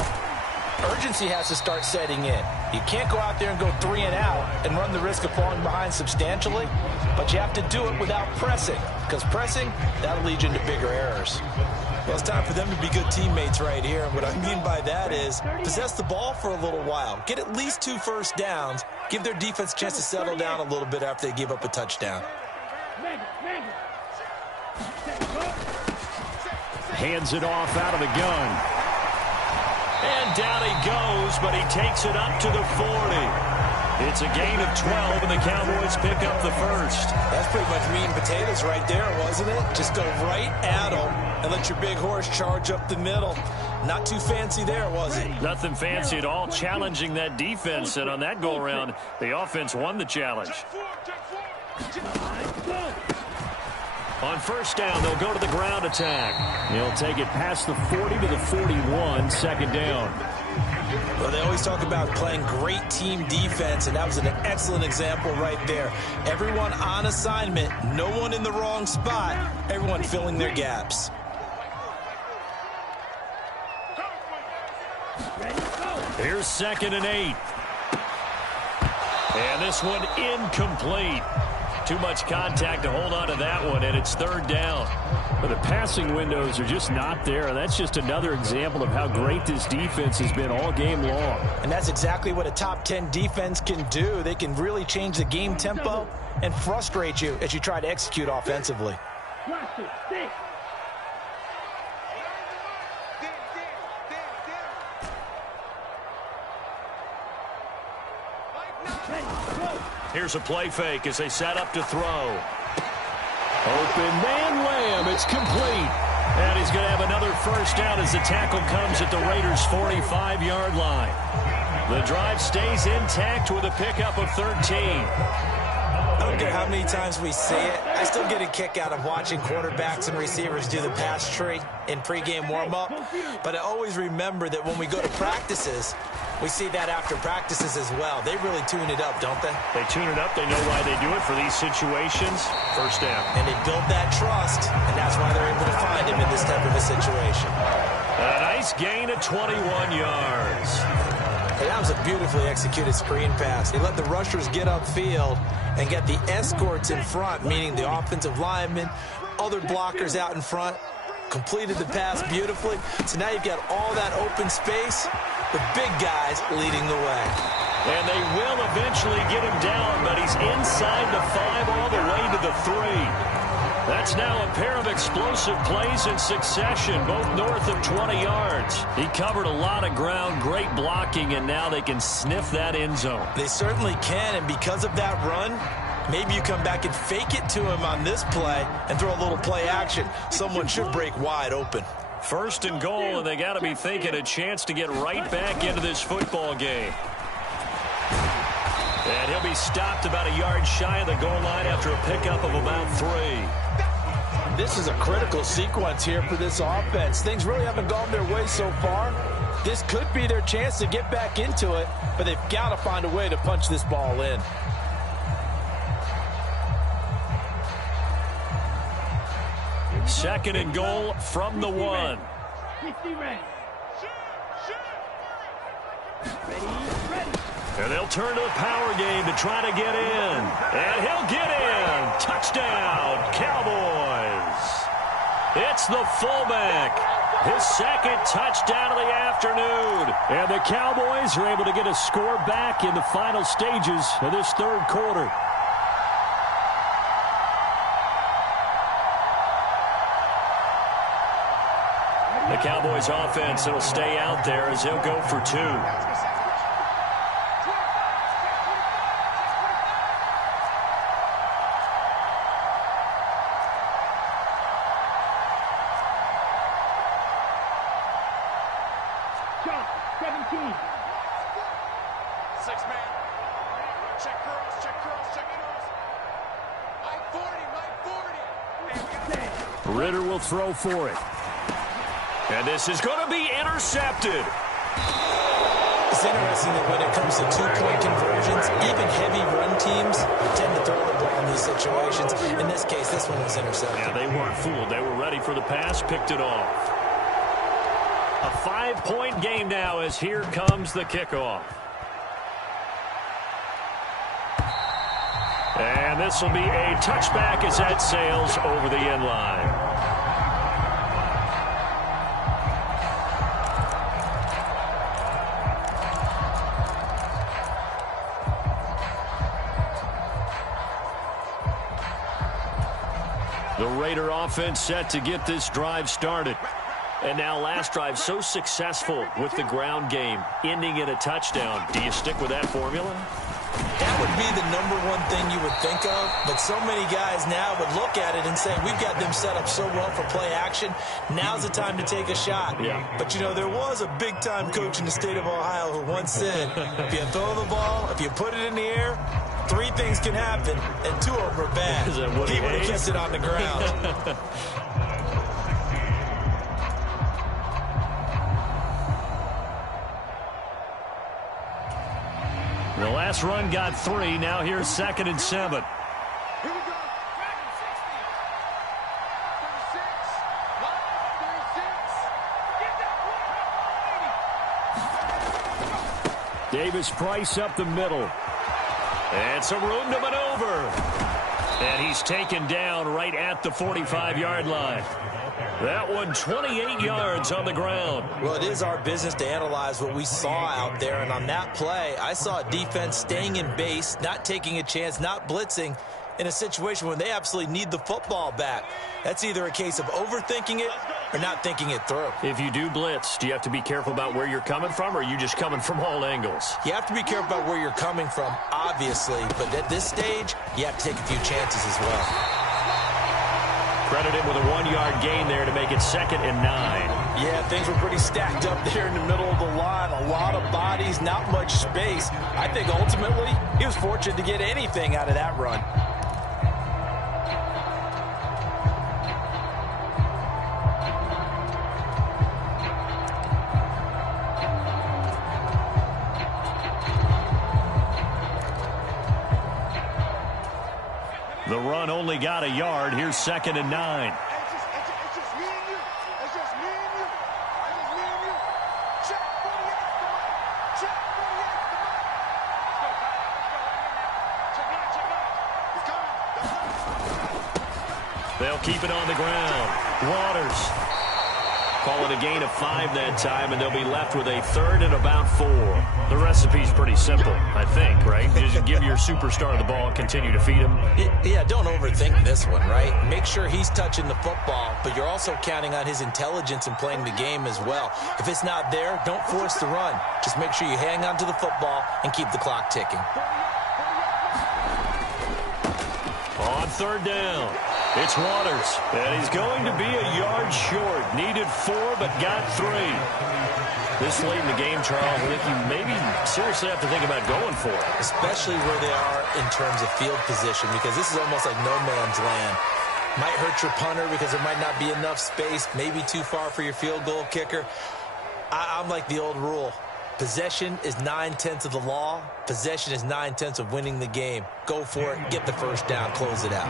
urgency has to start setting in. You can't go out there and go 3 and out and run the risk of falling behind substantially, but you have to do it without pressing, because pressing, that'll lead you into bigger errors. Well, it's time for them to be good teammates right here. And what I mean by that is possess the ball for a little while. Get at least 2 first downs. Give their defense a chance to settle down a little bit after they give up a touchdown. Hands it off out of the gun. And down he goes, but he takes it up to the 40. It's a gain of 12, and the Cowboys pick up the first. That's pretty much meat and potatoes right there, wasn't it? Just go right at them and let your big horse charge up the middle. Not too fancy there, was it? Nothing fancy at all, challenging that defense. And on that go-around, the offense won the challenge. On first down, they'll go to the ground attack. He'll take it past the 40 to the 41, second down. Well, they always talk about playing great team defense, and that was an excellent example right there. Everyone on assignment, no one in the wrong spot, everyone filling their gaps. Here's 2nd and 8. And this one incomplete. Too much contact to hold on to that one, and it's 3rd down. But the passing windows are just not there. That's just another example of how great this defense has been all game long. And that's exactly what a top 10 defense can do. They can really change the game tempo and frustrate you as you try to execute offensively. Here's a play fake as they set up to throw. Open man Lamb. It's complete. And he's going to have another first down as the tackle comes at the Raiders' 45-yard line. The drive stays intact with a pickup of 13. I don't care how many times we see it. I still get a kick out of watching quarterbacks and receivers do the pass tree in pregame warm-up. But I always remember that when we go to practices, we see that after practices as well. They really tune it up, don't they? They tune it up. They know why they do it for these situations. First down. And they build that trust, and that's why they're able to find him in this type of a situation. A nice gain of 21 yards. And that was a beautifully executed screen pass. He let the rushers get upfield and get the escorts in front, meaning the offensive linemen, other blockers out in front, completed the pass beautifully. So now you've got all that open space, the big guys leading the way. And they will eventually get him down, but he's inside the 5 all the way to the 3. That's now a pair of explosive plays in succession, both north of 20 yards. He covered a lot of ground, great blocking, and now they can sniff that end zone. They certainly can, and because of that run, maybe you come back and fake it to him on this play and throw a little play action. Someone should break wide open. 1st and goal, and they got to be thinking a chance to get right back into this football game. And he'll be stopped about a yard shy of the goal line after a pickup of about 3. this is a critical sequence here for this offense. Things really haven't gone their way so far. This could be their chance to get back into it, but they've got to find a way to punch this ball in. Second and goal from the 1. 60 ready. And they'll turn to the power game to try to get in. And he'll get in. Touchdown, Cowboys. It's the fullback. His second touchdown of the afternoon. And the Cowboys are able to get a score back in the final stages of this third quarter. The Cowboys offense, it'll stay out there as they'll go for 2. Shot, 17. 6 man. Check cross, check cross, check cross. My 40, my 40. Ritter will throw for it. And this is going to be intercepted. It's interesting that when it comes to two-point conversions, even heavy run teams tend to throw the ball in these situations. In this case, this one was intercepted. Yeah, they weren't fooled. They were ready for the pass, picked it off. A 5-point game now as here comes the kickoff. And this will be a touchback as that sails over the end line. The Raider offense set to get this drive started. And now last drive so successful with the ground game, ending in a touchdown. Do you stick with that formula? That would be the #1 thing you would think of, but so many guys now would look at it and say, we've got them set up so well for play action. Now's the time to take a shot. Yeah. But, you know, there was a big-time coach in the state of Ohio who once said, if you throw the ball, if you put it in the air, 3 things can happen, and 2 of them are bad. Is that what he would have kept it on the ground. The last run got 3. Now here's 2nd and 7. Here we go. 36. Davis Price up the middle. And some room to maneuver. And he's taken down right at the 45-yard line. That one 28 yards on the ground. Well, it is our business to analyze what we saw out there. And on that play, I saw a defense staying in base, not taking a chance, not blitzing in a situation where they absolutely need the football back. That's either a case of overthinking it or not thinking it through. If you do blitz, do you have to be careful about where you're coming from, or are you just coming from all angles? You have to be careful about where you're coming from, obviously. But at this stage, you have to take a few chances as well. Credit him with a 1-yard gain there to make it 2nd and 9. Yeah, things were pretty stacked up there in the middle of the line. A lot of bodies, not much space. I think ultimately he was fortunate to get anything out of that run. The run only got a yard. Here's 2nd and 9. It's just me and you. It's just me and you. It's just me and you. Check 48 to Mike. Check 48 to Mike. Let's go, Kyle. Let's go right here now. Check 9, check 9. He's coming. They'll keep it on the ground. Waters. Call it a gain of 5 that time, and they'll be left with a 3rd and about 4. The recipe's pretty simple, I think, right? Just give your superstar the ball and continue to feed him. Yeah, don't overthink this one, right? Make sure he's touching the football, but you're also counting on his intelligence in playing the game as well. If it's not there, don't force the run. Just make sure you hang on to the football and keep the clock ticking. On 3rd down, it's Waters, and he's going to be a yard short. Needed 4, but got 3. This late in the game, Charles, I think you maybe seriously have to think about going for it. Especially where they are in terms of field position, because this is almost like no man's land. Might hurt your punter because there might not be enough space, maybe too far for your field goal kicker. I'm like the old rule. Possession is 9/10 of the law. Possession is 9/10 of winning the game. Go for it. Get the first down. Close it out.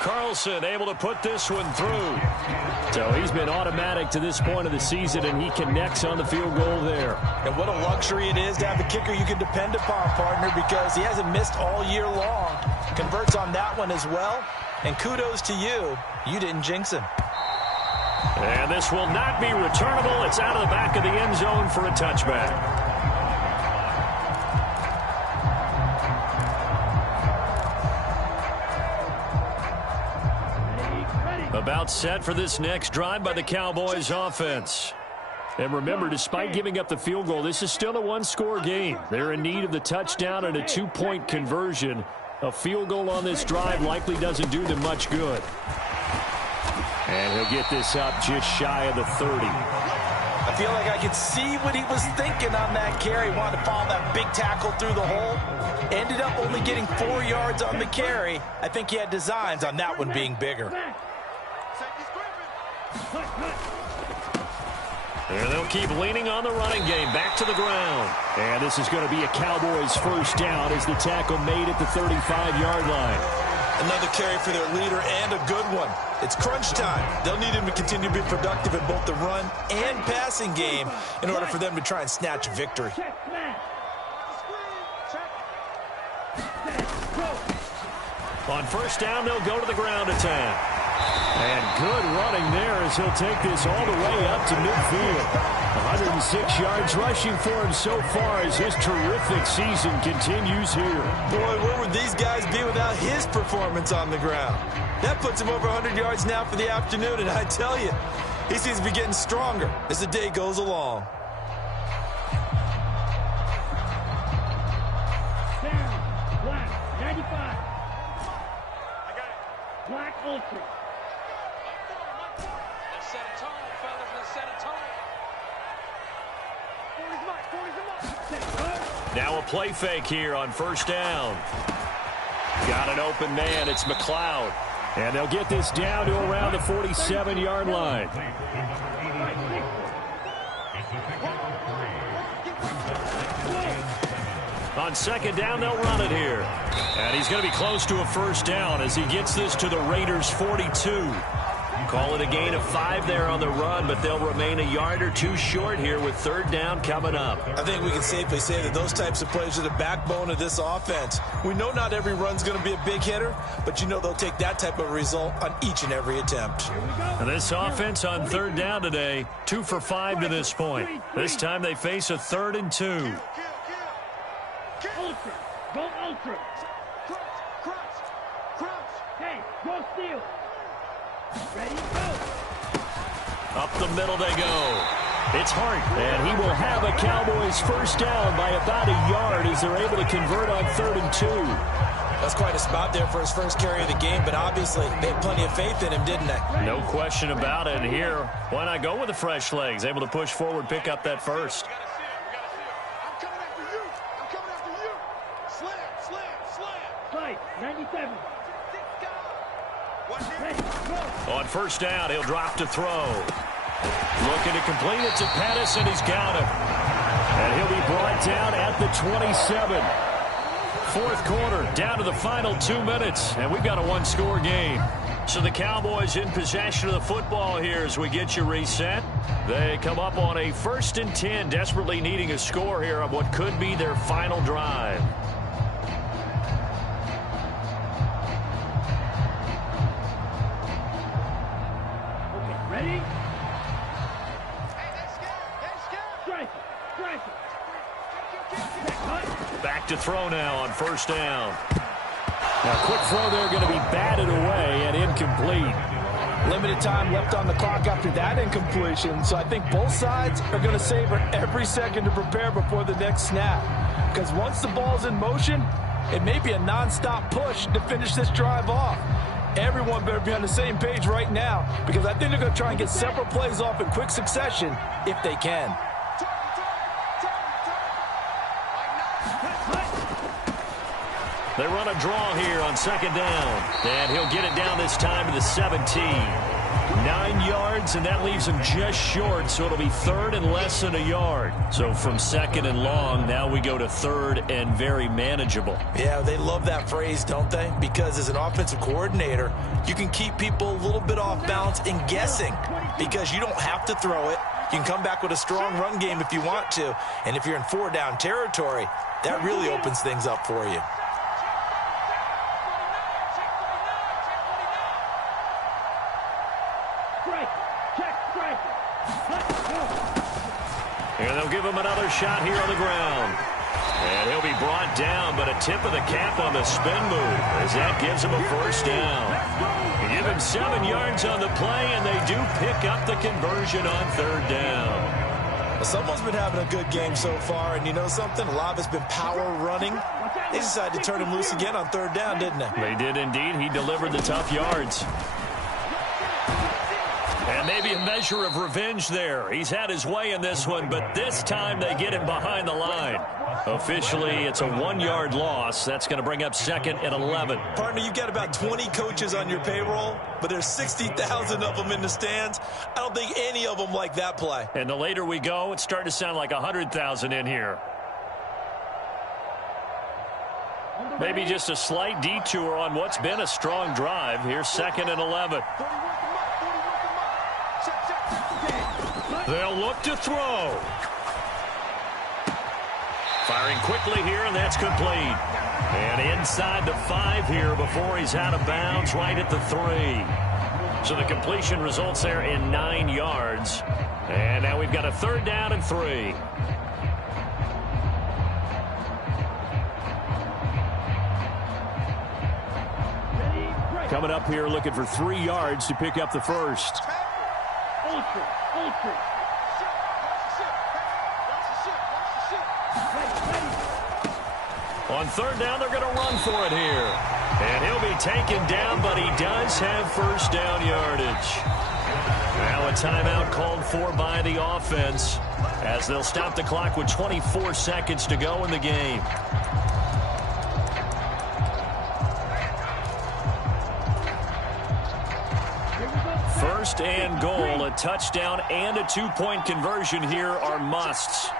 Carlson able to put this one through. So he's been automatic to this point of the season, and he connects on the field goal there. And what a luxury it is to have a kicker you can depend upon, partner, because he hasn't missed all year long. Converts on that one as well. And kudos to you. You didn't jinx him. And this will not be returnable. It's out of the back of the end zone for a touchback. About set for this next drive by the Cowboys offense. And remember, despite giving up the field goal, this is still a one-score game. They're in need of the touchdown and a two-point conversion. A field goal on this drive likely doesn't do them much good. And he'll get this up just shy of the 30. I feel like I could see what he was thinking on that carry. Wanted to follow that big tackle through the hole. Ended up only getting 4 yards on the carry. I think he had designs on that one being bigger. And they'll keep leaning on the running game. Back to the ground. And this is going to be a Cowboys first down as the tackle made at the 35-yard line. Another carry for their leader and a good one. It's crunch time. They'll need him to continue to be productive in both the run and passing game in order for them to try and snatch a victory. On first down, they'll go to the ground attack. And good running there as he'll take this all the way up to midfield. 106 yards rushing for him so far as his terrific season continues here. Boy, where would these guys be without his performance on the ground? That puts him over 100 yards now for the afternoon, and I tell you, he seems to be getting stronger as the day goes along. Down, black, 95. I got it. Black ultra. Now a play fake here on first down. Got an open man. It's McLeod. And they'll get this down to around the 47-yard line. On second down, they'll run it here. And he's going to be close to a first down as he gets this to the Raiders' 42. Call it a gain of 5 there on the run, but they'll remain a yard or two short here with third down coming up. I think we can safely say that those types of plays are the backbone of this offense. We know not every run's going to be a big hitter, but you know they'll take that type of result on each and every attempt. And this offense on third down today, 2 for 5 to this point. This time they face a 3rd and 2. Ultra. Go ultra. Crunch. Hey, go steal. Ready, go. Up the middle they go. It's Hart, and he will have a Cowboys first down by about a yard as they're able to convert on 3rd and 2. That's quite a spot there for his first carry of the game, but obviously they had plenty of faith in him, didn't they? No question about it. And here, why not go with the fresh legs? Able to push forward, pick up that first. I'm coming after you. Slam. Fight, 97. Ready, go. On first down, he'll drop to throw. Looking to complete it to Pettis, and he's got him. And he'll be brought down at the 27. Fourth quarter, down to the final 2 minutes, and we've got a one-score game. So the Cowboys in possession of the football here as we get you reset. They come up on a 1st and 10, desperately needing a score here on what could be their final drive. Okay, ready? Strike it. Back to throw now on first down. Now, quick throw there going to be batted away and incomplete. Limited time left on the clock after that incompletion, so I think both sides are going to savor every second to prepare before the next snap. Because once the ball's in motion, it may be a nonstop push to finish this drive off. Everyone better be on the same page right now because I think they're going to try and get several plays off in quick succession if they can. They run a draw here on second down. And he'll get it down this time to the 17. 9 yards, and that leaves him just short, so it'll be third and less than a yard. So from second and long, now we go to third and very manageable. Yeah, they love that phrase, don't they? Because as an offensive coordinator, you can keep people a little bit off balance and guessing because you don't have to throw it. You can come back with a strong run game if you want to. And if you're in 4-down territory, that really opens things up for you. And they'll give him another shot here on the ground. And he'll be brought down, but a tip of the cap on the spin move as that gives him a first down. They give him 7 yards on the play, and they do pick up the conversion on third down. Well, someone's been having a good game so far, and you know something? A lot of it's been power running. They decided to turn him loose again on third down, didn't they? They did indeed. He delivered the tough yards. And maybe a measure of revenge there. He's had his way in this one, but this time they get him behind the line. Officially, it's a 1-yard loss. That's going to bring up second and 11. Partner, you've got about 20 coaches on your payroll, but there's 60,000 of them in the stands. I don't think any of them like that play. And the later we go, it's starting to sound like 100,000 in here. Maybe just a slight detour on what's been a strong drive. Here's second and 11. They'll look to throw. Firing quickly here, and that's complete. And inside the 5 here before he's out of bounds, right at the 3. So the completion results there in 9 yards. And now we've got a third down and 3. Coming up here looking for 3 yards to pick up the first. On third down, they're going to run for it here. And he'll be taken down, but he does have first down yardage. Now a timeout called for by the offense as they'll stop the clock with 24 seconds to go in the game. First and goal, a touchdown and a 2-point conversion here are musts.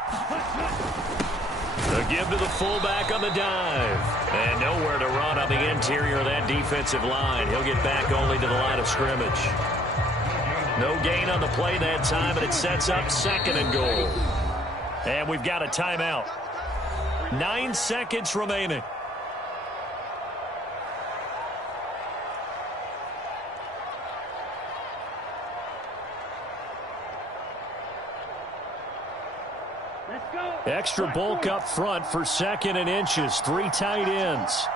The give to the fullback on the dive. And nowhere to run on the interior of that defensive line. He'll get back only to the line of scrimmage. No gain on the play that time, and it sets up second and goal. And we've got a timeout. 9 seconds remaining. Extra bulk up front for second and inches. 3 tight ends.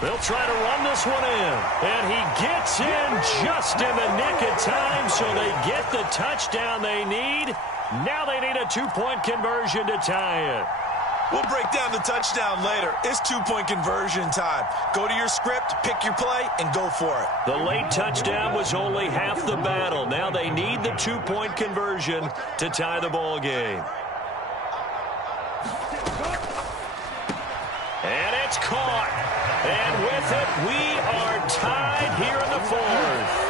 They'll try to run this one in. And he gets in just in the nick of time, so they get the touchdown they need. Now they need a 2-point conversion to tie it. We'll break down the touchdown later. It's 2-point conversion time. Go to your script, pick your play, and go for it. The late touchdown was only half the battle. Now they need the 2-point conversion to tie the ball game. And it's caught. And with it, we are tied here in the 4th.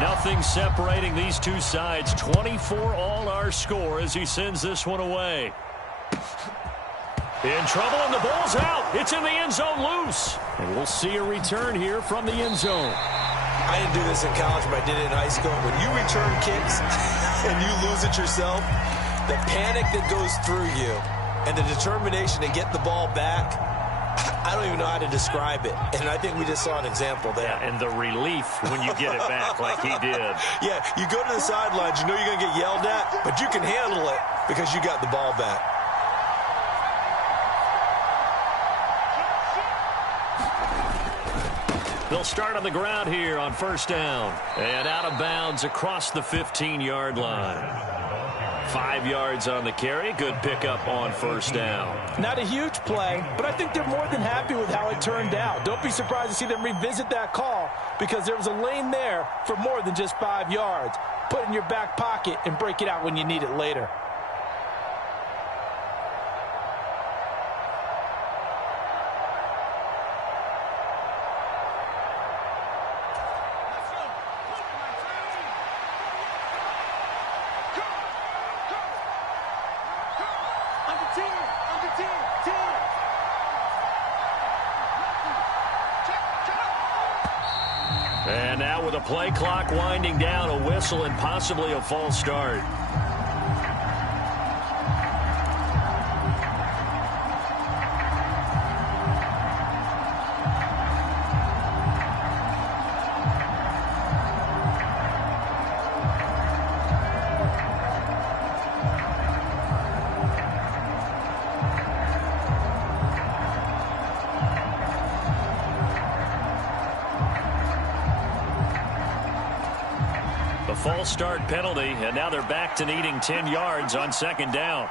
Nothing separating these two sides. 24 all our score as he sends this one away. In trouble, and the ball's out. It's in the end zone loose. And we'll see a return here from the end zone. I didn't do this in college, but I did it in high school. When you return kicks and you lose it yourself, the panic that goes through you and the determination to get the ball back, I don't even know how to describe it. And I think we just saw an example there. Yeah, and the relief when you get it back like he did. Yeah, you go to the sidelines, you know you're going to get yelled at, but you can handle it because you got the ball back. They'll start on the ground here on first down. And out of bounds across the 15-yard line. 5 yards on the carry. Good pickup on first down. Not a huge play, but I think they're more than happy with how it turned out. Don't be surprised to see them revisit that call because there was a lane there for more than just 5 yards. Put it in your back pocket and break it out when you need it later. And now with a play clock winding down, a whistle and possibly a false start. False start penalty, and now they're back to needing 10 yards on second down.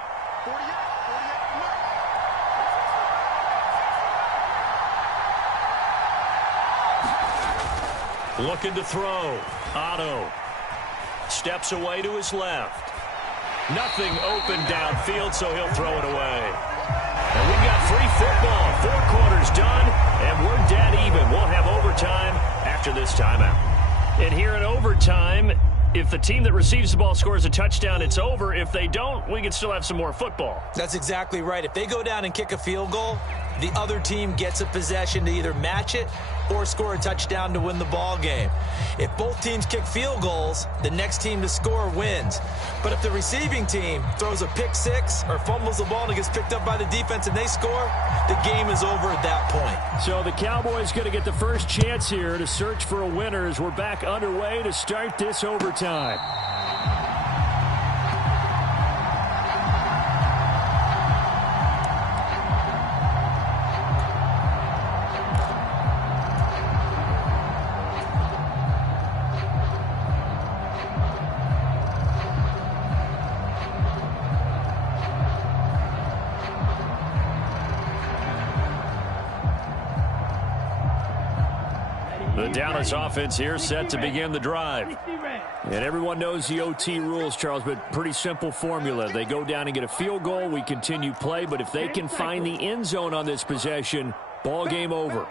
Looking to throw. Otto steps away to his left. Nothing open downfield, so he'll throw it away. And we've got free football. 4 quarters done, and we're dead even. We'll have overtime after this timeout. And here in overtime, if the team that receives the ball scores a touchdown, it's over. If they don't, we can still have some more football. That's exactly right. If they go down and kick a field goal, the other team gets a possession to either match it or score a touchdown to win the ball game. If both teams kick field goals, the next team to score wins. But if the receiving team throws a pick six or fumbles the ball and it gets picked up by the defense and they score, the game is over at that point. So the Cowboys going to get the first chance here to search for a winner as we're back underway to start this overtime. The Dallas offense here set to begin the drive. And everyone knows the OT rules, Charles, but pretty simple formula. They go down and get a field goal, we continue play, but if they can find the end zone on this possession, ball game over.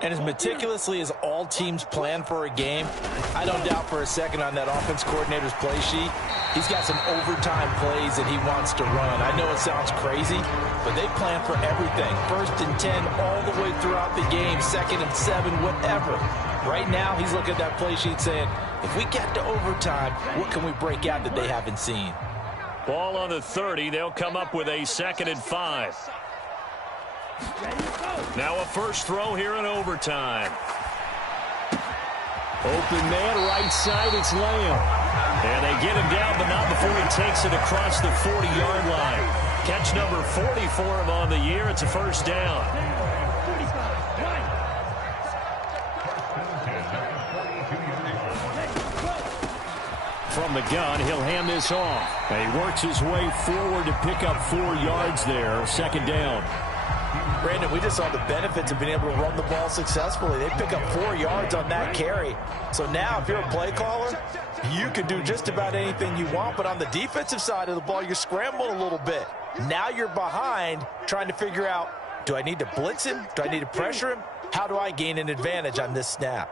And as meticulously as all teams plan for a game, I don't doubt for a second on that offense coordinator's play sheet, he's got some overtime plays that he wants to run. I know it sounds crazy, but they plan for everything. 1st and 10 all the way throughout the game, 2nd and 7, whatever. Right now, he's looking at that play sheet saying, if we get to overtime, what can we break out that they haven't seen? Ball on the 30. They'll come up with a 2nd and 5. Now a first throw here in overtime. Open man, right side, it's Lamb. And they get him down, but not before he takes it across the 40-yard line. Catch number 40 for him on the year. It's a first down. From the gun, he'll hand this off. And he works his way forward to pick up 4 yards there, 2nd down. Brandon, we just saw the benefits of being able to run the ball successfully. They pick up 4 yards on that carry. So now if you're a play caller, you can do just about anything you want. But on the defensive side of the ball, you're scrambling a little bit. Now you're behind trying to figure out, do I need to blitz him? Do I need to pressure him? How do I gain an advantage on this snap?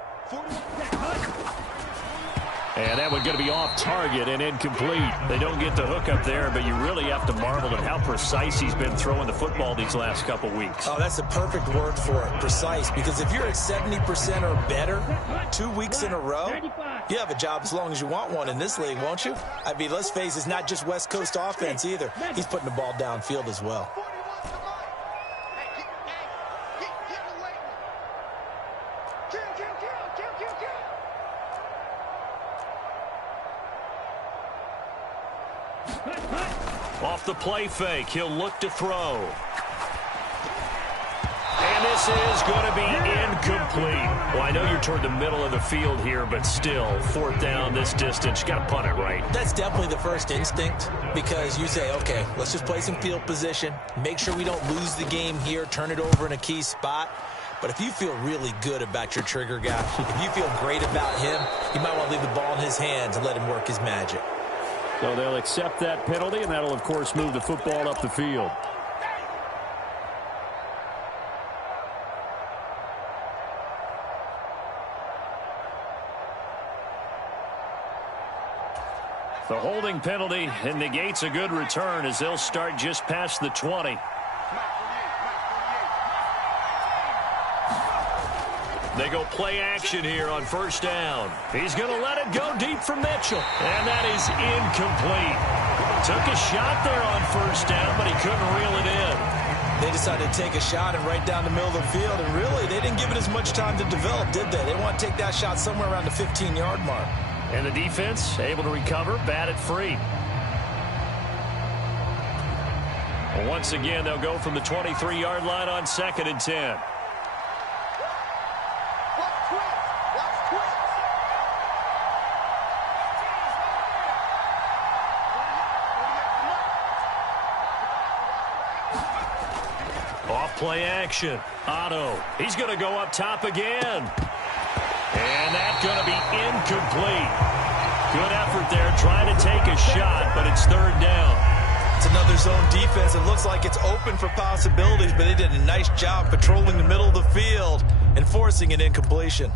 And that one's going to be off target and incomplete. They don't get the hook up there, but you really have to marvel at how precise he's been throwing the football these last couple weeks. Oh, that's the perfect word for it, precise. Because if you're at 70% or better 2 weeks in a row, you have a job as long as you want one in this league, won't you? I mean, let's face it, it's not just West Coast offense either. He's putting the ball downfield as well. Off the play fake, he'll look to throw. And this is going to be incomplete. incomplete. Well, I know you're toward the middle of the field here, but still, 4th down this distance. You got to punt it right. That's definitely the first instinct, because you say, okay, let's just play some field position, make sure we don't lose the game here, turn it over in a key spot. But if you feel really good about your trigger guy, if you feel great about him, you might want to leave the ball in his hands and let him work his magic. So they'll accept that penalty, and that'll, of course, move the football up the field. The holding penalty and negates a good return as they'll start just past the 20. They go play action here on 1st down. He's going to let it go deep for Mitchell. And that is incomplete. Took a shot there on 1st down, but he couldn't reel it in. They decided to take a shot and right down the middle of the field, and really, they didn't give it as much time to develop, did they? They want to take that shot somewhere around the 15-yard mark. And the defense able to recover, bat it free. Well, once again, they'll go from the 23-yard line on 2nd and 10. Off play action. Otto. He's going to go up top again. And that's going to be incomplete. Good effort there trying to take a shot, but it's 3rd down. It's another zone defense. It looks like it's open for possibilities, but they did a nice job patrolling the middle of the field and forcing an incompletion.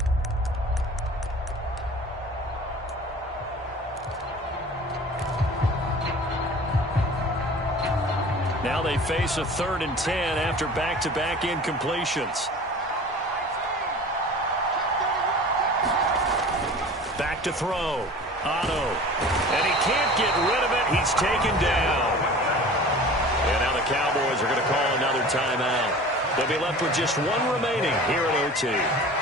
Now they face a 3rd and 10 after back-to-back incompletions. Back to throw. Otto. And he can't get rid of it. He's taken down. And now the Cowboys are going to call another timeout. They'll be left with just 1 remaining here at OT.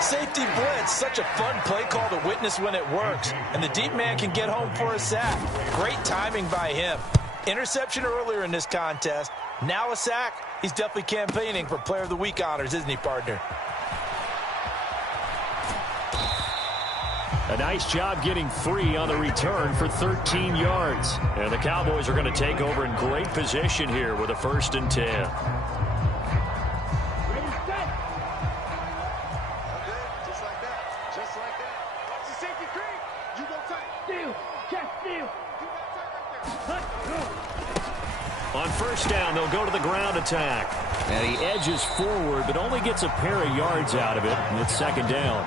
Safety blitz, such a fun play call to witness when it works. And the deep man can get home for a sack. Great timing by him. Interception earlier in this contest. Now a sack. He's definitely campaigning for Player of the Week honors, isn't he, partner? A nice job getting free on the return for 13 yards. And the Cowboys are going to take over in great position here with a 1st and 10. Ready, set. Okay, just like that. Just like that. Watch the safety creep. You go tight. Steal. Check, steal. You go tight right there. Hut, go. On 1st down, they'll go to the ground attack. And he edges forward, but only gets a pair of yards out of it. And it's 2nd down.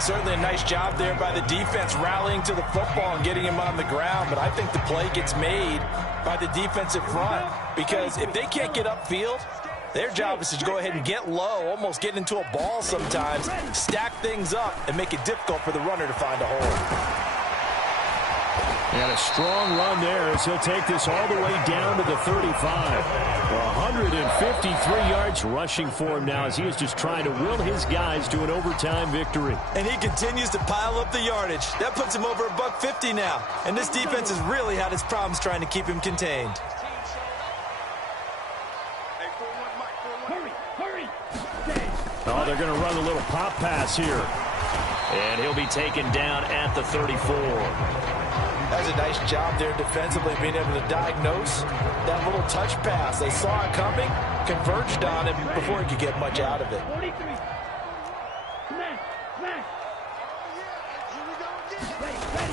Certainly a nice job there by the defense rallying to the football and getting him on the ground. But I think the play gets made by the defensive front, because if they can't get upfield, their job is to go ahead and get low, almost get into a ball sometimes, stack things up, and make it difficult for the runner to find a hole. And a strong run there as he'll take this all the way down to the 35. 153 yards rushing for him now as he is just trying to will his guys to an overtime victory. And he continues to pile up the yardage. That puts him over $150 now. And this defense has really had its problems trying to keep him contained. Hey, 4-1, Mike, 4-1. Hurry, hurry. Oh, they're going to run a little pop pass here. And he'll be taken down at the 34. That was a nice job there defensively, being able to diagnose that little touch pass. They saw it coming, converged on it before he could get much out of it. 43. Smash, smash. Here we go again. Ready, ready.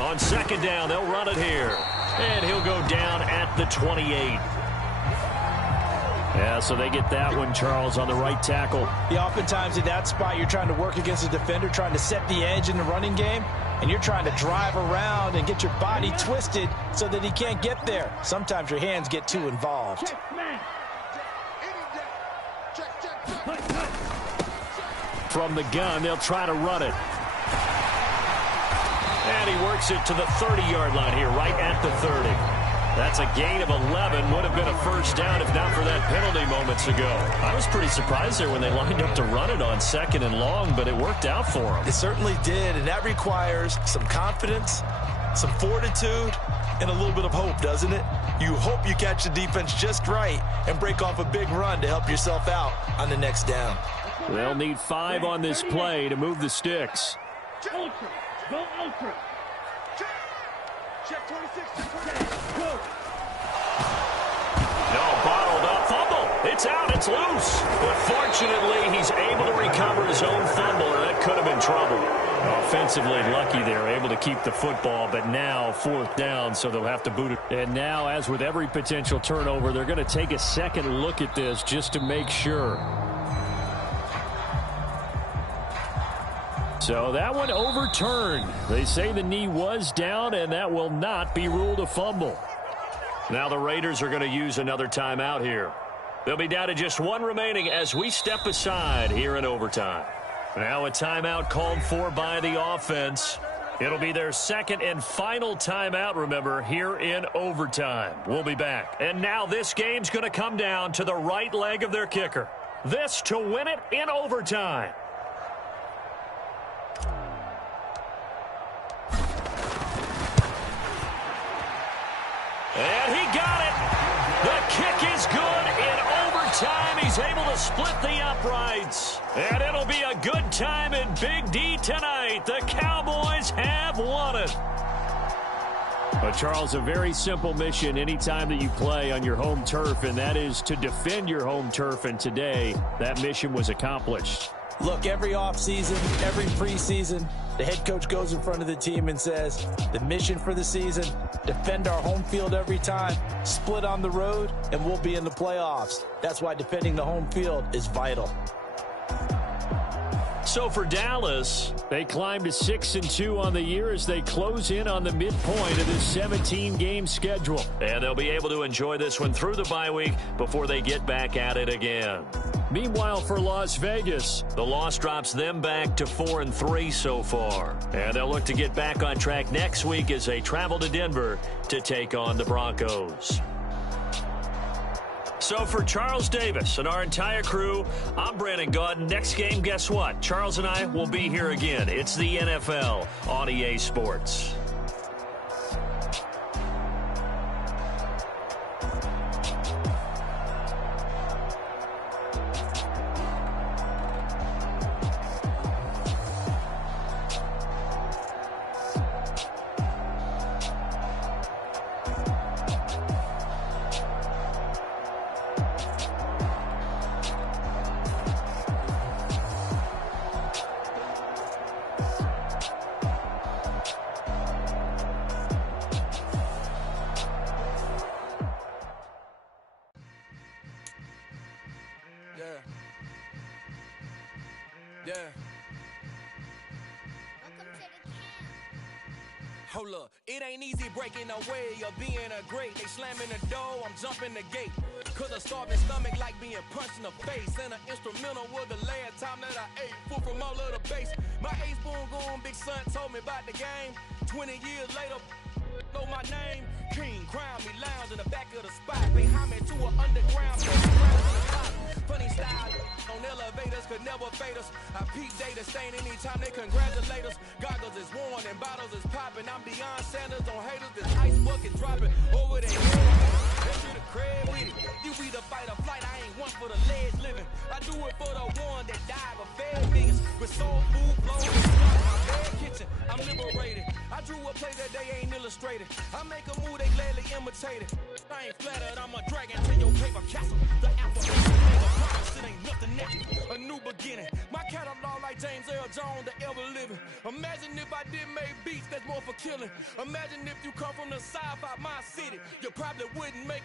On 2nd down, they'll run it here. And he'll go down at the 28. Yeah, so they get that one, Charles, on the right tackle. Yeah, oftentimes in that spot, you're trying to work against a defender, trying to set the edge in the running game, and you're trying to drive around and get your body twisted so that he can't get there. Sometimes your hands get too involved. Check, smash. Check. Hut, hut. From the gun, they'll try to run it. And he works it to the 30-yard line here, right at the 30. That's a gain of 11. Would have been a 1st down if not for that penalty moments ago. I was pretty surprised there when they lined up to run it on 2nd and long, but it worked out for them. It certainly did, and that requires some confidence, some fortitude, and a little bit of hope, doesn't it? You hope you catch the defense just right and break off a big run to help yourself out on the next down. They'll need 5 on this play to move the sticks. Ultra. Go ultra. Check 26. Check 26. Go. No, bottled up fumble. It's out. It's loose. But fortunately, he's able to recover his own fumble, and that could have been trouble. Offensively lucky they're able to keep the football, but now 4th down, so they'll have to boot it. And now, as with every potential turnover, they're going to take a second look at this just to make sure. So that one overturned. They say the knee was down, and that will not be ruled a fumble. Now the Raiders are going to use another timeout here. They'll be down to just 1 remaining as we step aside here in overtime. Now a timeout called for by the offense. It'll be their second and final timeout, remember, here in overtime. We'll be back. And now this game's going to come down to the right leg of their kicker. This to win it in overtime. And he got it. The kick is good in overtime. He's able to split the uprights. And it'll be a good time in Big D tonight. The Cowboys have won it. But, Charles, a very simple mission anytime that you play on your home turf, and that is to defend your home turf. And today, that mission was accomplished. Look, every offseason, every preseason, the head coach goes in front of the team and says, the mission for the season, defend our home field every time, split on the road, and we'll be in the playoffs. That's why defending the home field is vital. So for Dallas, they climb to 6-2 on the year as they close in on the midpoint of this 17-game schedule. And they'll be able to enjoy this one through the bye week before they get back at it again. Meanwhile, for Las Vegas, the loss drops them back to 4-3 so far. And they'll look to get back on track next week as they travel to Denver to take on the Broncos. So for Charles Davis and our entire crew, I'm Brandon Gaudin. Next game, guess what? Charles and I will be here again. It's the NFL on EA Sports. Hold up, it ain't easy breaking away or being a great. They slamming the door, I'm jumping the gate. Cause a starving stomach like being punched in the face. And an instrumental was the last time that I ate. Food from all of the base. My ace boom goon, big son told me about the game. 20 years later, know my name. King, crown me, lounge in the back of the spot. They hide me to an underground. Funny style on elevators could never fade us. I peep data stain anytime they congratulate us. Goggles is worn and bottles is popping. I'm Deion Sanders on haters. This ice bucket dropping over their head. They should have cred with it. You either fight or flight. I ain't one for the ledge living. I do it for the one that died but fed niggas. With soul food flow in my bed kitchen. I'm liberated. I drew a play that they ain't illustrated. I make a move they gladly imitate it. I ain't flattered. I'm a dragon to your paper castle. The alpha. It ain't nothing now, a new beginning. My catalog like James Earl Jones, the ever living. Imagine if I did make beats, that's more for killing. Imagine if you come from the sci-fi, my city, you probably wouldn't make it.